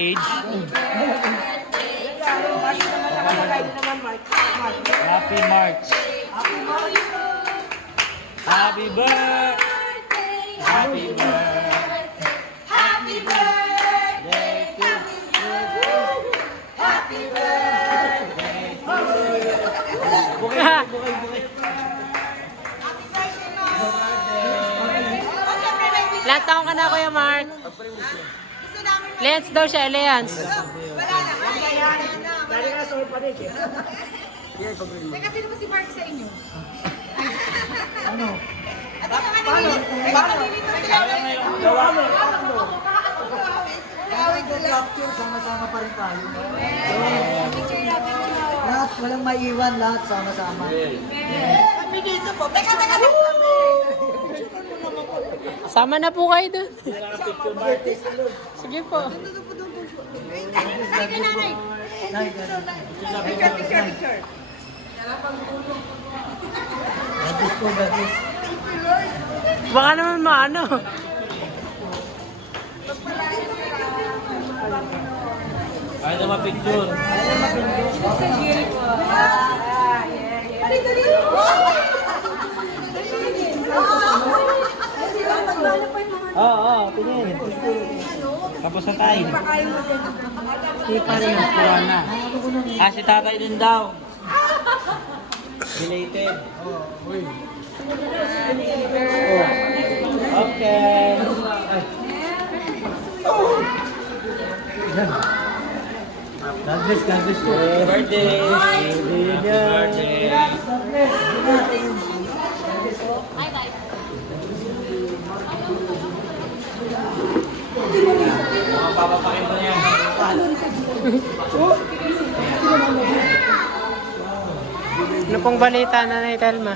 age. Happy March. Happy birthday. Happy birthday. Happy birthday to you. Happy birthday to you. Bukay, bukay, bukay. Ilang taong ka na, Kuya Mark? Lance daw siya, Lance. Wala na. Dali ka sa orphanage eh. Teka, sino ba si Mark sa inyo? Ano? At ito nga nililito sila. Gawa mo. Kawin ko lang. Capture, sama-sama pa rin tayo. Picture na, picture. Lahat, walang maiwan, lahat sama-sama. Kami dito po. Teka, teka. Sama na po kayo dun. Sige po. Sige, nanay. Nay, ganun. Picture, picture, picture. Gadis po, gadis. Baka naman maano. Ay na mapicture. Oo, tingin. Tapos na tayo. Hindi pa rin nakuha na. Ah, si tatay din daw. Belated. Okay. God bless, God bless po. Happy birthday. Happy birthday. Papapakin mo niya. Ano pong balita na Telma?